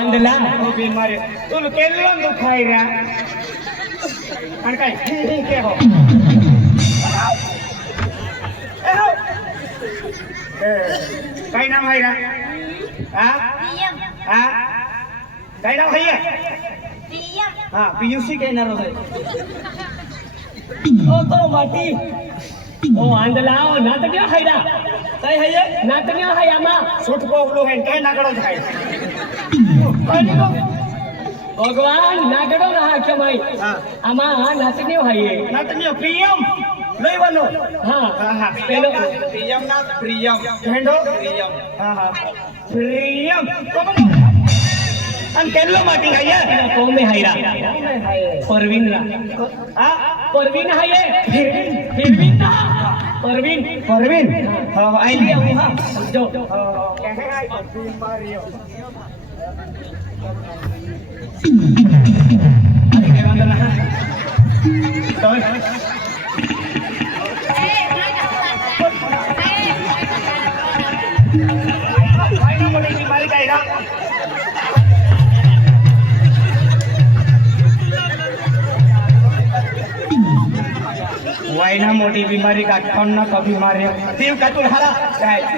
अंदला बीमारी तुला केलं दुखाय रा आणि काय ठीक आहे हो काय नाम आहे ना हा काय नाव आहे हा पीयूसी कहणार होय ओ तो माटी ओ अंदला ओ नाटक्या हायदा काय हाय नाटक्या हाय आमा सूट बोललो है काय नाकडो आहे भगवान नागडो ना क्षमाई आमा नाटक्या हाय नाटक्या प्रियम लय बनो हां पेलो प्रियम ना प्रियम हेंडो प्रियम हां प्रियम कोण आणि केल्लो माटी हाय कोण में हायरा परवीन रा परवीन हाय फिरवीन ना परवीन हो आईली हा जो कहे आई बीमारियो अरे काय वांदा ना तो बीमारी काय रा वायना मोठी बीमारी का ठण्णा का बीमारी तीव का तू हरा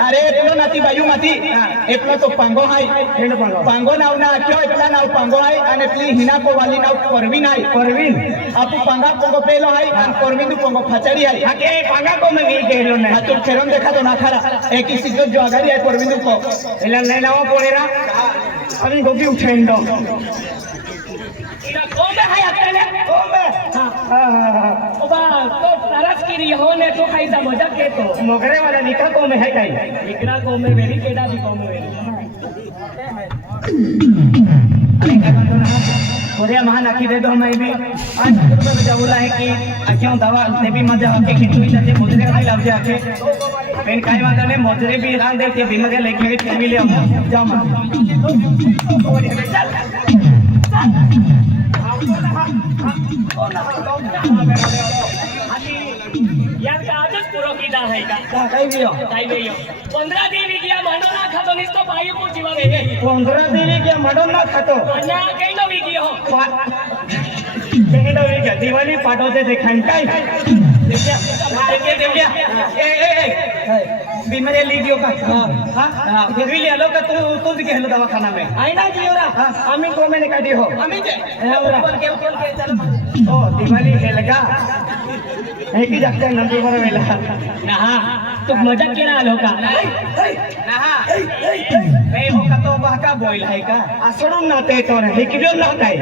अरे एपलो नाती बायू माती एपलो तो पांगो हाय हेंड पांगो नाव ना क्यों एपला नाव पांगो हाय आणि एपली हिना को वाली नाव परवीन हाय आपू पांगा पोंगो पेलो हाय आणि परवीन पोंगो फचारी हाय हाके पांगा को में भी गेलो ना तू चेरम देखा तो ना खरा एक ही सीजन जो आगारी है परवीन को एला ले लावा पोरेरा अभी गोबी उठेंडो इरा कोमे हाय अकेले कोमे हां ओबा तो तरस की हो ने तो खाई सा मजा के तो मोगरे वाला निका को में है काई निकरा को में वेरी केडा भी को में वेरी अरे क्या बंदो ना कोरिया महान आखी दे दो मैं भी आज गुरु में जाऊला है कि क्यों दवा देवी मजा आके खिचड़ी जाते मोजरे का लाभ जाके पेन काय वाला ने मोजरे भी रान दे के बीमा के लेके फैमिली हम जाओ मां यांका आजच पुरो कीदा है का काय बियो 15 दिन गया मानो ना खातो निस्तो बाई को जीवा वे 15 दिन के मडो ना खातो ना केनो वी गयो केनो वी गया दिवाळी पाठवते ते खंटाई देव्या ए बीमारी ली दियो का हां फिर ले लो का तू गेलो दवाखाना में आईना जियोरा आम्ही को मैंने काटी हो आम्ही ते बोल के चलो ओ दिवाळी हेलगा है की जागते नंदी बर वेला ना तू मजा केला आलो का ना नाही हो का तो बाका बोल है का असडून ना ते तो हे की ना काय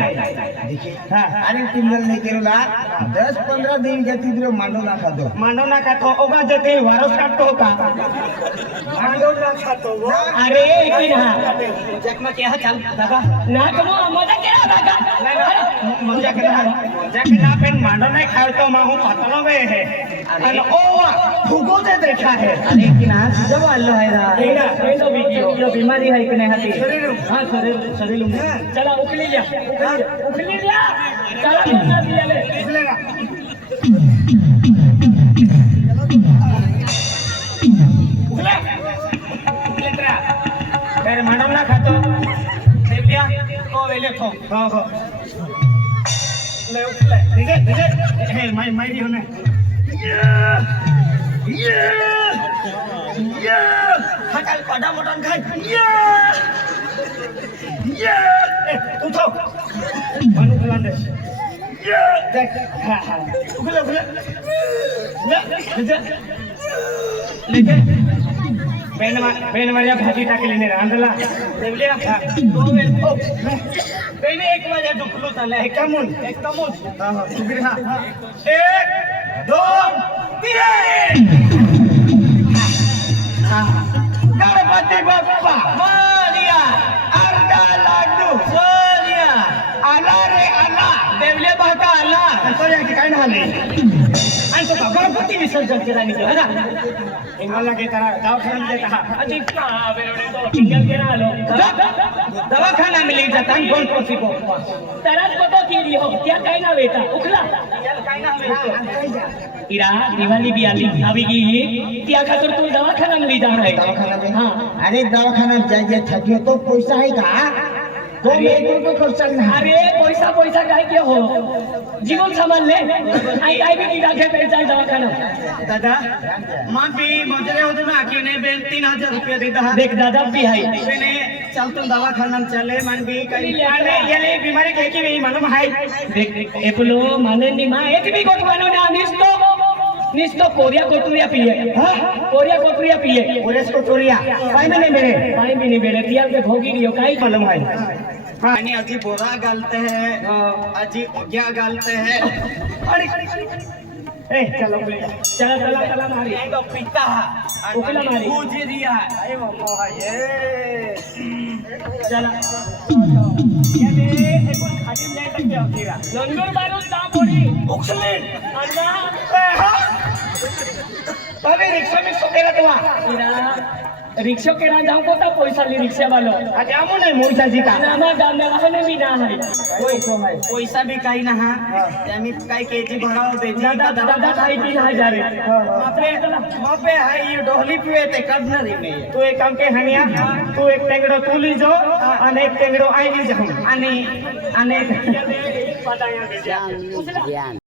हां अरे तिमल नहीं केला 10-15 दिन के तिद्रो मांडो ना खातो ओगा जते वारस काटतो का मांडो ना खातो अरे की ना जकमा क्या चल दादा ना कमो मजा केला दादा नाही मजा केला जकना पेन मांडो नाही खातो मा हूं पतलो वे है आणि ओवा फुगो दे देखा है अरे कि ना जब आलो है रा एना एनो वीडियो यो बीमारी है कि नहीं हती शरीर हां शरीर चला उखली लिया चला ना दिया ले इसलेगा उखले तेरे मांडो ना खातो देवलिया को वेले खो हो ले उखले दिजे हे माई दी होने हकाल पाडा मटन खाय तू तो मनु खलांदे देख उखले ले बेन वाल्या भाजी टाकली ने रांधला देवलिया तो वेल ओ बेन एक वाल्या दुखलो चालला एकदमून हां सुबीर हां 1 2 3 गणपती बाप्पा मोरया अर्धा लाडू मोरया आला रे आला देवले बाका आला तो या काय झाले आणि तो गणपती विसर्जन केला निघाला है ना हिंगला के तरह दवाखाना में कहा अजी का बेरोडे तो टिंगल केला आलो दवाखाना में ले जाता गणपती को तरत को की री हो क्या काय ना बेटा उखला काय ना हमें इरा दिवाली भी आवी गई त्या खातर तू दवाखाना में ले जा रहा है दवाखाना में हां अरे दवाखाना जाइए थकियो तो पैसा है का तो मैं एक रुपये खर्चा नहीं अरे पैसा पैसा काय के हो जीवन सामान ले आई काय भी की राखे पैसा दवाखाना दादा मां भी मजरे होते ना कि ने बेन 3000 रुपया देता है देख दादा भी है बेने चल तुम दवाखाना चले मन भी कहीं अरे ये ले बीमारी के की नहीं मालूम है देख एपलो माने नी मां एक भी कोट मानो ना निस्तो कोरिया कोटुरिया पिए हां कोरिया कोटुरिया पिए और इसको चोरिया पाई में नहीं मेरे पानी भी नहीं बेड़े पिया के भोगी रियो काई मालूम है हाँ नहीं अजी बोरा गालते हैं अजी क्या गालते हैं अरे ए चलो चला चला चला मारी ये तो पिता उकला मारी गुजरिया अरे बाबा ये चला ये ले एक खाटी ले तक क्या होगा लंगर बारू ता पड़ी उकसले अल्लाह अबे रिक्शा में सोतेला तो रिक्शा के ना जाऊं को ता पैसा ले रिक्शा वालों आज आमो नहीं मोईसा जी का ना हमारा गांव में रहने भी ना है कोई तो है पैसा भी काई ना है जमी काई केजी भराओ दे जी दादा दादा खाई 3000 वहाँ पे है ये डोहली पे ते कटना री में तू एक काम के हनिया तू एक टेंगड़ो तू ली जो अने एक टेंगड़ो आई ली जाऊं अने अने पता है